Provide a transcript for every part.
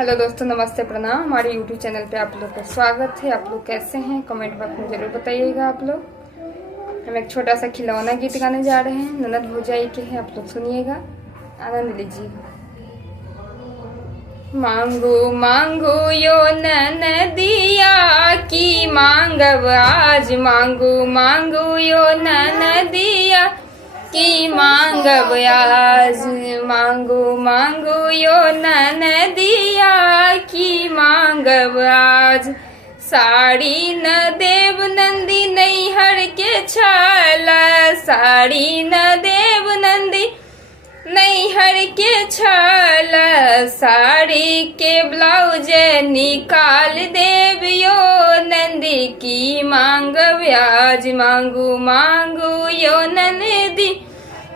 Hello दोस्तों, नमस्ते, प्रणाम। हमारे यूट्यूब चैनल पे आप लोग का स्वागत है। आप लोग कैसे हैं? कमेंट बॉक्स में जरूर बताइएगा। आप लोग हम एक छोटा सा खिलौना गीत गाने जा रहे हैं, ननद भौजाई के हैं। आप लोग सुनिएगा, आनंद लीजिएगा। मांगो मांगो यो ननदिया की मांगब आज, मांगो मांगो यो ननदिया की मांगब आज, मांगो मांगो यो ननदिया की मांगब आज। साड़ी न देव नंदी नैहर के छाला, साड़ी न देव नंदी नैहर के छाला, साड़ी के ब्लाउज निकाल देव यो नंदी की मांगब आज, मांगू मांगू यो नंदी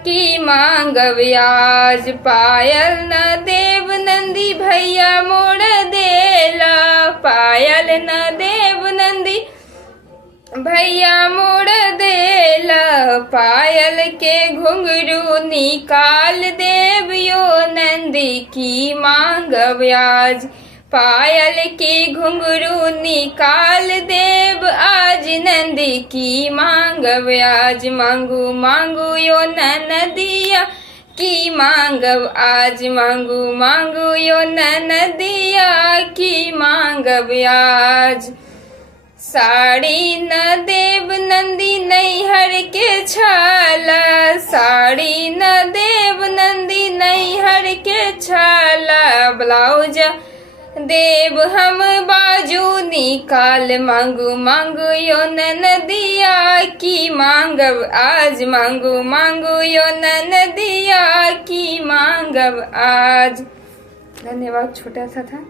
की मांगब आज। पायल न देव नंदी भैया मोड़ देला, पायल न देव नंदी भैया मोड़ देला, पायल के घुंघरू निकाल देव यो नंदी की मांगब आज, पायल के घुंघरू निकाल देव आज नंदी की मांगब आज। मांगू मांगू यो ननदिया की मांगब आज, मांगू मांगू यो ननदिया की मांगब आज। साड़ी न देव नंदी नैहर के छाला, साड़ी न देव नंदी नैहर के छाला, ब्लाउज देव हम बाजू निकाल, मांगू मांगू यो ननदिया की मांगब आज, मांगू मांगू यो ननदिया की मांगब आज। धन्यवाद। छोटा सा था।